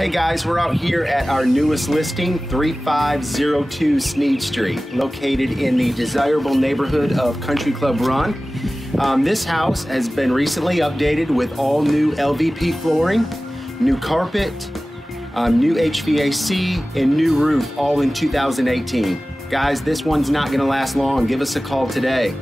Hey guys, we're out here at our newest listing, 3502 Snead Street, located in the desirable neighborhood of Country Club Run. This house has been recently updated with all new LVP flooring, new carpet, new HVAC, and new roof, all in 2018. Guys, this one's not gonna last long. Give us a call today.